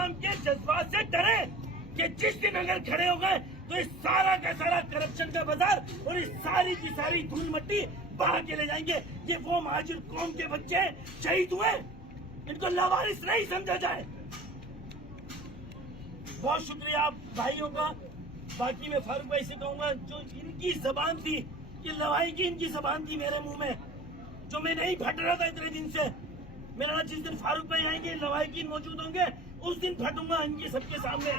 عوام کے جذبات سے ڈرے کہ جس دن اگر کھڑے ہو گئے تو اس سارا کا سارا کرپشن کا بازار اور اس ساری کی ساری دھول مٹی بہا کے لے جائیں گے. یہ وہ مہاجر قوم کے بچے شہید ہوئے, ان کو لاوارث نہیں سمجھا جائے. بہت شکریہ آپ بھائیوں کا. باقی میں فاروق بھائی سے کہوں گا, جو ان کی زبان تھی, یہ لوائی کی ان کی زبان تھی میرے منہ میں, جو میں نہیں پھٹ رہا تھا اتنے دن سے. میرا جس دن فاروق بھائی آئیں گے, لوائی کی موجود ہوں گے, اس دن پھٹوں گا ان کی سب کے سامنے.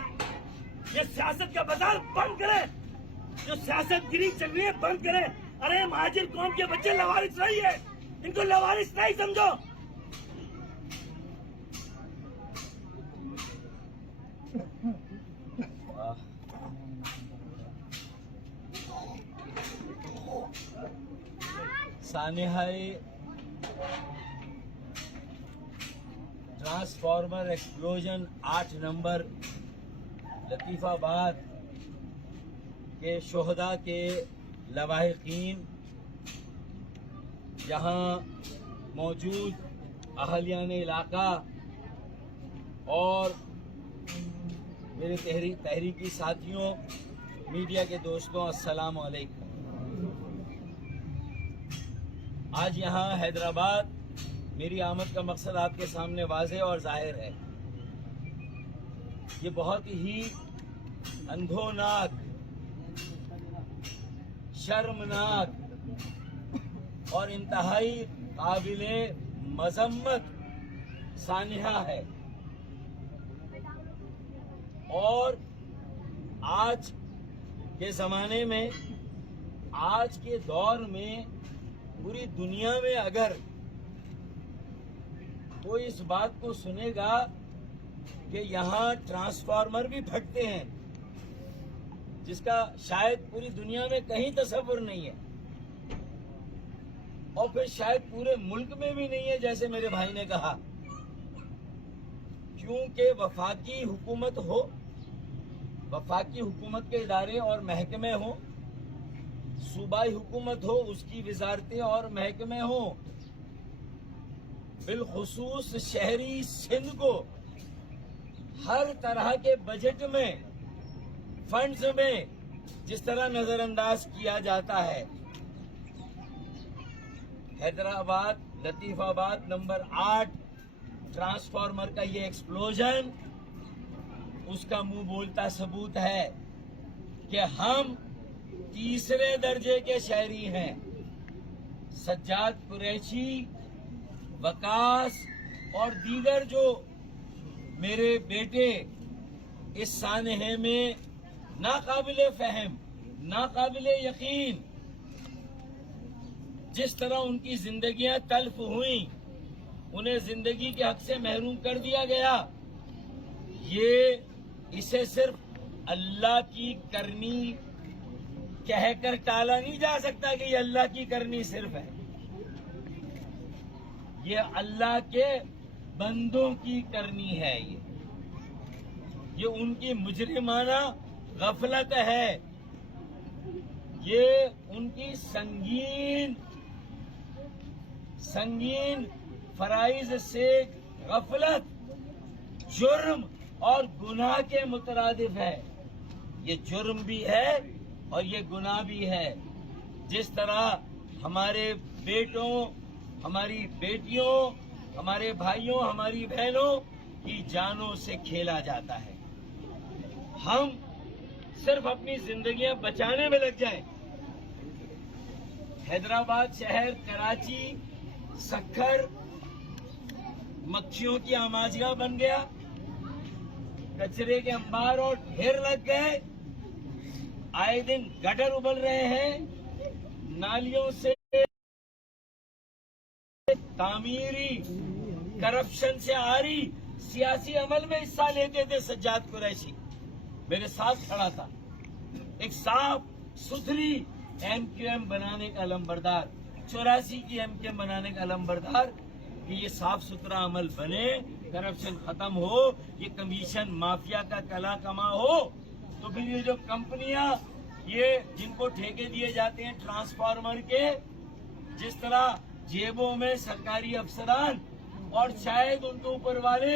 یہ سیاست کا بازار بند کرے, جو سیاست گری چل رہی ہے بند کرے. ارے مہاجر قوم کے بچے لوارث نہیں ہے, ان کو لوارث نہیں سمجھو. سانحۂ ٹرانسفارمر ایکسپلوژن 8 نمبر لطیف آباد کے شہداء کے لواحقین, یہاں موجود اہلیان علاقہ اور میرے تحریکی ساتھیوں, میڈیا کے دوستوں, السلام علیکم. آج یہاں حیدرآباد میری آمد کا مقصد آپ کے سامنے واضح اور ظاہر ہے. یہ بہت ہی اندھوناک, شرمناک اور انتہائی قابل مذمت سانحہ ہے. اور آج کے زمانے میں, آج کے دور میں پوری دنیا میں اگر کوئی اس بات کو سنے گا کہ یہاں ٹرانسفارمر بھی پھٹتے ہیں, جس کا شاید پوری دنیا میں کہیں تصور نہیں ہے, اور پھر شاید پورے ملک میں بھی نہیں ہے, جیسے میرے بھائی نے کہا, کیونکہ وفاقی حکومت ہو, وفاقی حکومت کے ادارے اور محکمے ہوں, صوبائی حکومت ہو, اس کی وزارتیں اور محکمے ہوں, بالخصوص شہری سندھ کو ہر طرح کے بجٹ میں, فنڈز میں جس طرح نظر انداز کیا جاتا ہے. حیدرآباد لطیف آباد نمبر 8 ٹرانسفارمر کا یہ ایکسپلوژن اس کا منہ بولتا ثبوت ہے کہ ہم تیسرے درجے کے شہری ہیں. سجاد قریشی, وقاص اور دیگر جو میرے بیٹے اس سانحے میں ناقابل فہم, ناقابل یقین جس طرح ان کی زندگیاں تلف ہوئیں, انہیں زندگی کے حق سے محروم کر دیا گیا, یہ اسے صرف اللہ کی کرنی کہہ کر ٹالا نہیں جا سکتا کہ یہ اللہ کی کرنی صرف ہے. یہ اللہ کے بندوں کی کرنی ہے. یہ ان کی مجرمانہ غفلت ہے, یہ ان کی سنگین فرائض سے غفلت, جرم اور گناہ کے مترادف ہے. یہ جرم بھی ہے اور یہ گناہ بھی ہے. جس طرح ہمارے بیٹوں, ہماری بیٹیوں, ہمارے بھائیوں, ہماری بہنوں کی جانوں سے کھیلا جاتا ہے. ہم صرف اپنی زندگیاں بچانے میں لگ جائیں. حیدرآباد شہر, کراچی, سکھر مکھیوں کی آماجگاہ بن گیا, کچرے کے انبار اور ڈھیر لگ گئے, آئے دن گٹر ابل رہے ہیں, نالیوں سے تعمیری کرپشن سے آری سیاسی عمل میں حصہ لیتے تھے. سجاد قریشی میرے ساتھ کھڑا تھا, ایک صاف ستھری ایم کیو ایم بنانے کا علمبردار, 84 کی ایم کیو ایم بنانے کا علمبردار, کہ یہ صاف ستھرا عمل بنے, کرپشن ختم ہو, یہ کمیشن مافیا کا کلا کما ہو. تو پھر یہ جو کمپنیاں, یہ جن کو ٹھیکے دیے جاتے ہیں ٹرانسفارمر کے, جس طرح جیبوں میں سرکاری افسران اور شاید ان کے اوپر والے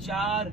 4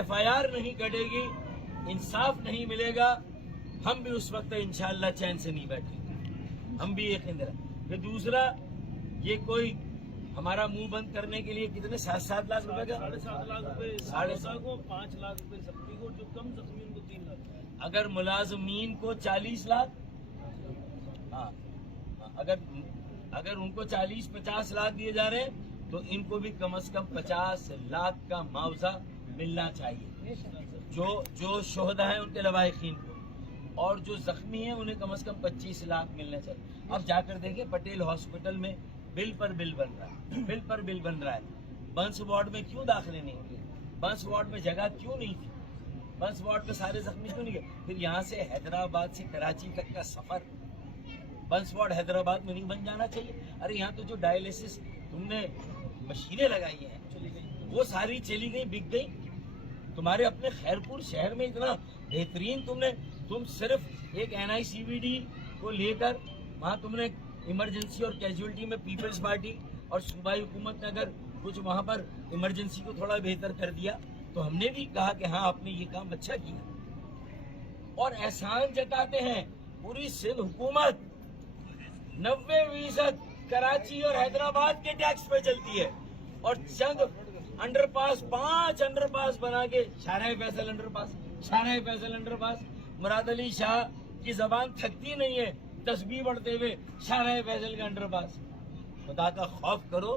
FIR نہیں کٹے گی، انصاف نہیں ملے گا، ہم بھی اس وقت انشاءاللہ چین سے نہیں بیٹھیں گے، ہم بھی یقین رکھیں۔ پھر دوسرا، یہ کوئی ہمارا منہ بند کرنے کے لیے کتنے 7 لاکھ روپے کا 7.5 لاکھ روپے 5 لاکھ روپے زخمی کو، جو کم زخمی ان کو 3 لاکھ۔ اگر ملازمین کو 40 لاکھ، ہاں اگر ان کو 40-50 لاکھ دیے جا رہے ہیں تو ان کو بھی کم از کم 50 لاکھ کا معاوضہ ملنا چاہیے، جو شہداء ہیں ان کے لواحقین کو، اور جو زخمی ہیں انہیں کم از کم 25 لاکھ ملنا چاہیے۔ اب جا کر دیکھیں پٹیل ہاسپٹل میں بل پر بل بن رہا ہے، بنس وارڈ میں کیوں داخلے نہیں ہوئے؟ بنس وارڈ میں جگہ کیوں نہیں تھی؟ بنس وارڈ میں سارے زخمی کیوں نہیں گئے؟ پھر یہاں سے حیدرآباد سے کراچی تک کا سفر بنس وارڈ حیدرآباد میں نہیں بن جانا چاہیے؟ ارے یہاں تو جو ڈائلیسس تم نے مشینیں لگائی ہیں وہ ساری چلی گئی، بک گئی۔ تمہارے اپنے خیرپور شہر میں اتنا بہترین تم صرف ایک NICVD کو لے کر وہاں تم نے ایمرجنسی اور کیجویلٹی میں پیپلز پارٹی اور صوبائی حکومت نے اگر کچھ وہاں پر ایمرجنسی کو تھوڑا بہتر کر دیا تو ہم نے بھی کہا کہ ہاں آپ نے یہ کام اچھا کیا، اور احسان جتاتے ہیں پوری سندھ حکومت 90% کراچی اور حیدرآباد کے ٹیکس پہ چلتی ہے، اور چند انڈر پاس 5 انڈر پاس بنا کے شارع فیصل انڈر پاس مراد علی شاہ کی زبان تھکتی نہیں ہے تسبیح پڑھتے ہوئے شارع فیصل کا انڈر پاس۔ خدا کا خوف کرو،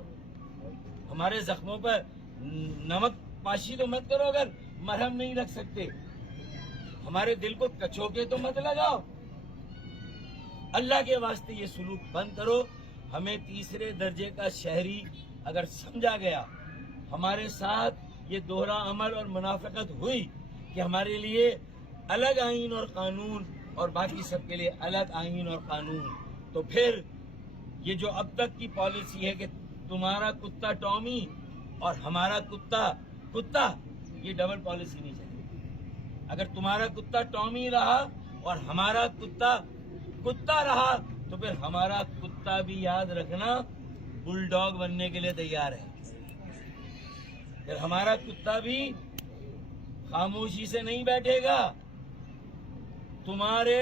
ہمارے زخموں پر نمک پاشی تو مت کرو، اگر مرہم نہیں رکھ سکتے ہمارے دل کو کچوکے تو مت لگاؤ۔ اللہ کے واسطے یہ سلوک بند کرو۔ ہمیں تیسرے درجے کا شہری اگر سمجھا گیا، ہمارے ساتھ یہ دوہرا عمل اور منافقت ہوئی کہ ہمارے لیے الگ آئین اور قانون اور باقی سب کے لیے الگ آئین اور قانون، تو پھر یہ جو اب تک کی پالیسی ہے کہ تمہارا کتا ٹامی اور ہمارا کتا، یہ ڈبل پالیسی نہیں چاہیے۔ اگر تمہارا کتا ٹامی رہا اور ہمارا کتا رہا تو پھر ہمارا کتا بھی یاد رکھنا بل ڈاگ بننے کے لیے تیار ہے، پھر ہمارا کتا بھی خاموشی سے نہیں بیٹھے گا، تمہارے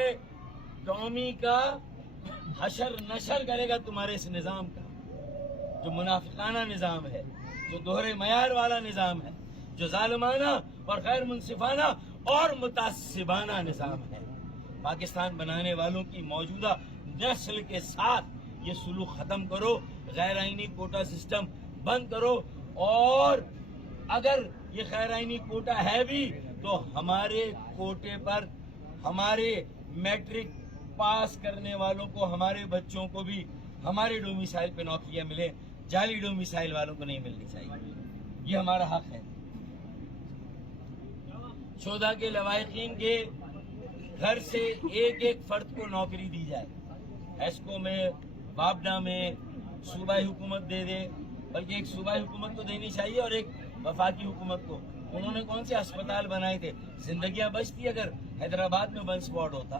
ٹامی کا حشر نشر کرے گا، تمہارے اس نظام کا جو منافقانہ نظام ہے، جو دوہرے معیار والا نظام ہے، جو ظالمانہ اور غیر منصفانہ اور متعصبانہ نظام ہے۔ پاکستان بنانے والوں کی موجودہ نسل کے ساتھ یہ سلوک ختم کرو، غیر آئینی کوٹا سسٹم بند کرو، اور اگر یہ غیر آئینی کوٹا ہے بھی تو ہمارے کوٹے پر ہمارے میٹرک پاس کرنے والوں کو، ہمارے بچوں کو بھی ہمارے ڈومیسائل پہ نوکریاں ملیں، جعلی ڈومیسائل والوں کو نہیں ملنی چاہیے، یہ ہمارا حق ہے۔ شہداء کے لواحقین کے گھر سے ایک فرد کو نوکری دی جائے، ایسکو میں، بابڈا میں، صوبائی حکومت دے دے، بلکہ ایک صوبائی حکومت کو دینی چاہیے اور ایک وفاقی حکومت کو۔ انہوں نے کون سے ہسپتال بنائے تھے؟ زندگیاں بچتی اگر حیدرآباد میں بنس وارڈ ہوتا،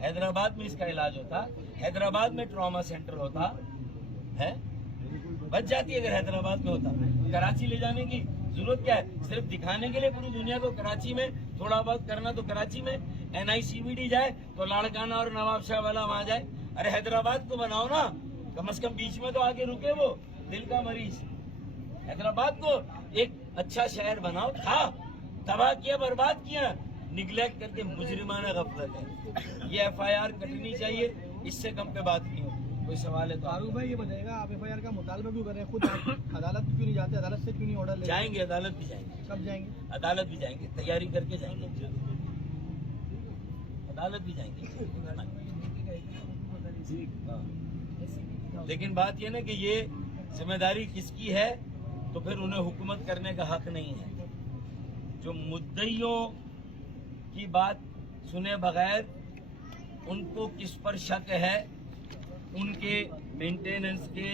حیدرآباد میں اس کا علاج ہوتا، حیدرآباد میں ٹراما سینٹر ہوتا ہے، بچ جاتی اگر حیدرآباد میں ہوتا۔ کراچی لے جانے کی ضرورت کیا ہے؟ صرف دکھانے کے لیے پوری دنیا کو کراچی میں تھوڑا بہت کرنا تو کراچی میں، NICVD جائے تو لاڑکانہ اور نواب شاہ والا وہاں جائے۔ ارے حیدرآباد کو بناؤ نا، کم از کم بیچ میں تو آگے رکے وہ دل کا مریض۔ حیدرآباد کو ایک اچھا شہر بناؤ، تھا تباہ کیا، برباد کیا، نگلیکٹ کر کے مجرمانہ غفلت ہے۔ یہ FIR کٹنی چاہیے، اس سے کم پہ بات نہیں ہو۔ کوئی سوال ہے تو فاروق بھائی یہ بتائے گا، آپ FIR کا مطالبہ کیوں کر رہے ہیں؟ خود عدالت کیوں نہیں جاتے؟ عدالت سے کیوں نہیں آرڈر لے؟ جائیں گے، عدالت بھی جائیں گے۔ کب جائیں گے؟ عدالت بھی جائیں گے، تیاری کر کے جائیں گے، عدالت بھی جائیں گے۔ لیکن بات یہ نا کہ یہ ذمہ داری کس کی ہے، تو پھر انہیں حکومت کرنے کا حق نہیں ہے۔ جو مدعیوں کی بات سنے بغیر ان کو کس پر شک ہے، ان کے مینٹیننس کے،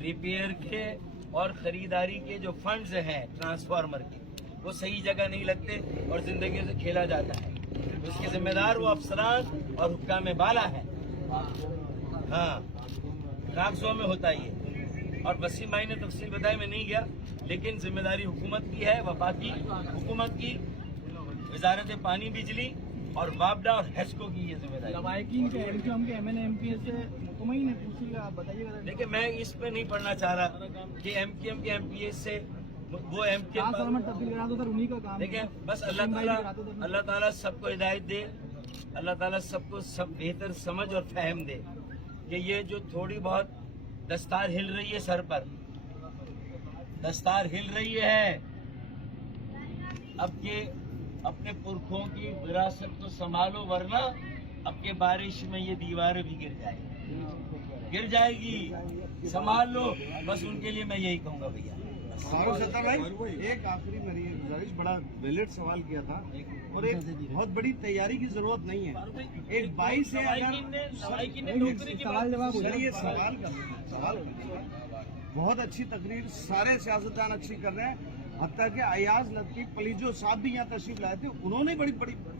ریپیئر کے اور خریداری کے جو فنڈز ہیں ٹرانسفارمر کے، وہ صحیح جگہ نہیں لگتے اور زندگیوں سے کھیلا جاتا ہے، اس کے ذمہ دار وہ افسران اور حکام بالا ہیں۔ ہاں، کاغذوں میں ہوتا یہ اور وسیم بھائی نے تفصیل بتائی، میں نہیں گیا، لیکن ذمہ داری حکومت کی ہے، وفاقی حکومت کی، وزارت پانی بجلی اور وابڈا اور ہیسکو کی یہ ذمہ داری۔ لوائقین کے ہم کے MNMP سے مطمئن ہے، پوچھیے گا، آپ بتائیے گا۔ دیکھیں میں اس پہ نہیں پڑھنا چاہ رہا کہ ایم کیو ایم کے MPA سے وہ ایم کیو ٹرانسفارمر تبدیل کرا دو سر، انہیں کا کام ہے۔ دیکھیں بس اللہ تعالیٰ سب کو ہدایت دے، اللہ تعالیٰ سب کو بہتر سمجھ اور فہم دے کہ یہ جو تھوڑی بہت دستار ہل رہی ہے سر پر، دستار ہل رہی ہے، اب کے اپنے پرکھوں کی وراثت کو سنبھالو، ورنہ اب کے بارش میں یہ دیواریں بھی گر جائے گی، سنبھال لو، بس ان کے لیے میں یہی کہوں گا بھیا۔ فاروق ستار بھائی، ایک آخری میری گزارش، بڑا ویلڈ سوال کیا تھا اور ایک بہت بڑی تیاری کی ضرورت نہیں ہے۔ ایک 22 سے سوال بہت اچھی تقریر، سارے سیاستدان اچھی کر رہے ہیں، حتیٰ کہ ایاز لطیف پلیجو صاحب بھی یہاں تشریف لائے تھے، انہوں نے بڑی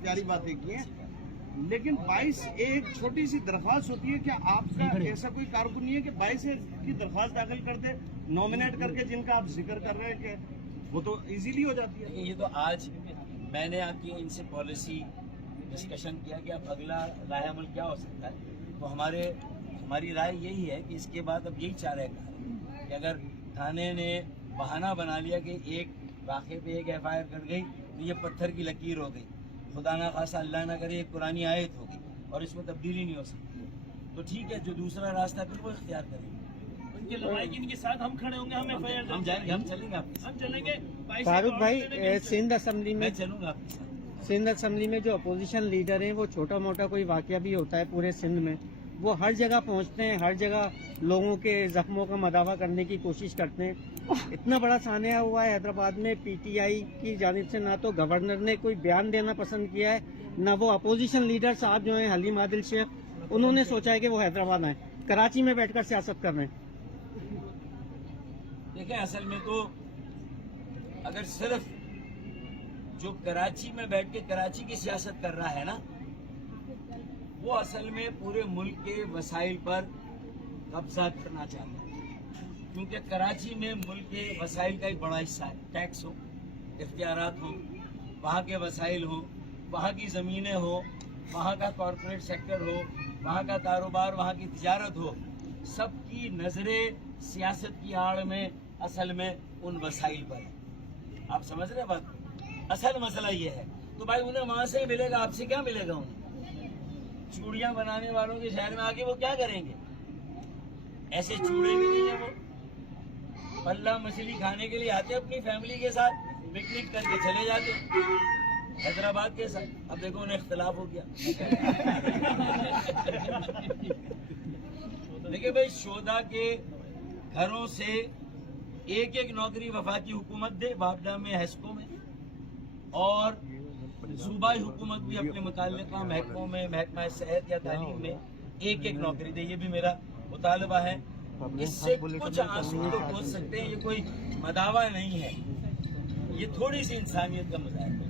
پیاری باتیں کی ہیں، لیکن 22 ایک چھوٹی سی درخواست ہوتی ہے، کیا آپ کا ایسا کوئی کارکن نہیں ہے کہ 22 کی درخواست داخل کر دے، نومینیٹ کر کے، جن کا آپ ذکر کر رہے ہیں کہ وہ تو ایزیلی ہو جاتی ہے؟ یہ تو آج میں نے آپ کی ان سے پالیسی ڈسکشن کیا کہ اب اگلا راہ عمل کیا ہو سکتا ہے، تو ہماری رائے یہی ہے کہ اس کے بعد اب یہی چارہ کار ہے کہ اگر تھانے نے بہانہ بنا لیا کہ ایک واقعے پہ ایک FIR کر گئی تو یہ پتھر کی لکیر ہو گئی، خدا نہ خاصا اللہ نہ کرے ایک قرآنی آیت ہوگی اور اس میں تبدیلی نہیں ہو سکتی، تو ٹھیک ہے، جو دوسرا راستہ پھر وہ اختیار کریں گے۔ ان کے لوائقین کے ساتھ ہم کھڑے ہوں گے، ہم FIR ہم جائیں گے، ہم چلیں گے آپ کے ساتھ، ہم چلیں گے۔ فاروق بھائی، سندھ اسمبلی میں میں چلوں گا آپ کے ساتھ۔ سندھ اسمبلی میں جو اپوزیشن لیڈر ہیں، وہ چھوٹا موٹا کوئی واقعہ بھی ہوتا ہے پورے سندھ میں، وہ ہر جگہ پہنچتے ہیں، ہر جگہ لوگوں کے زخموں کا مداوع کرنے کی کوشش کرتے ہیں۔ اتنا بڑا سانحہ ہوا ہے حیدرآباد میں، PTI کی جانب سے نہ تو گورنر نے کوئی بیان دینا پسند کیا ہے، نہ وہ اپوزیشن لیڈر صاحب جو ہیں حلیم عادل شیخ، انہوں نے سوچا ہے کہ وہ حیدرآباد آئیں، کراچی میں بیٹھ کر سیاست کر رہے ہیں۔ دیکھیں اصل میں تو اگر صرف جو کراچی میں بیٹھ کے کراچی کی سیاست کر رہا ہے نا، وہ اصل میں پورے ملک کے وسائل پر قبضہ کرنا چاہتا ہے، کیونکہ کراچی میں ملک کے وسائل کا ایک بڑا حصہ ہے، ٹیکس ہو، اختیارات ہو، وہاں کے وسائل ہو، وہاں کی زمینیں ہو، وہاں کا کارپوریٹ سیکٹر ہو، وہاں کا کاروبار، وہاں کی تجارت ہو، سب کی نظریں سیاست کی آڑ میں اصل میں ان وسائل پر ہے۔ آپ سمجھ رہے ہیں بات؟ اصل مسئلہ یہ ہے، تو بھائی انہیں وہاں سے ہی ملے گا، آپ سے کیا ملے گا انہیں؟ چوڑیاں بنانے والوں کے شہر میں آ کے وہ کیا کریں گے؟ ایسے چوڑے بھی نہیں ہیں، وہ پلہ مچھلی کھانے کے لیے آتے اپنی فیملی کے ساتھ، پکنک کر کے چلے جاتے حیدرآباد کے ساتھ۔ اب دیکھو انہیں اختلاف ہو گیا۔ دیکھیں بھائی، شہداء کے گھروں سے ایک ایک نوکری وفاقی حکومت دے، وابڈا میں، ہیسکو میں، اور صوبائی حکومت بھی اپنے متعلقہ محکموں میں، محکمہ صحت یا تعلیم میں ایک ایک نوکری دے، یہ بھی میرا مطالبہ ہے۔ اس سے کچھ آنسو تو پہنچ سکتے ہیں، یہ کوئی مداوع نہیں ہے، یہ تھوڑی سی انسانیت کا مظاہرہ ہے۔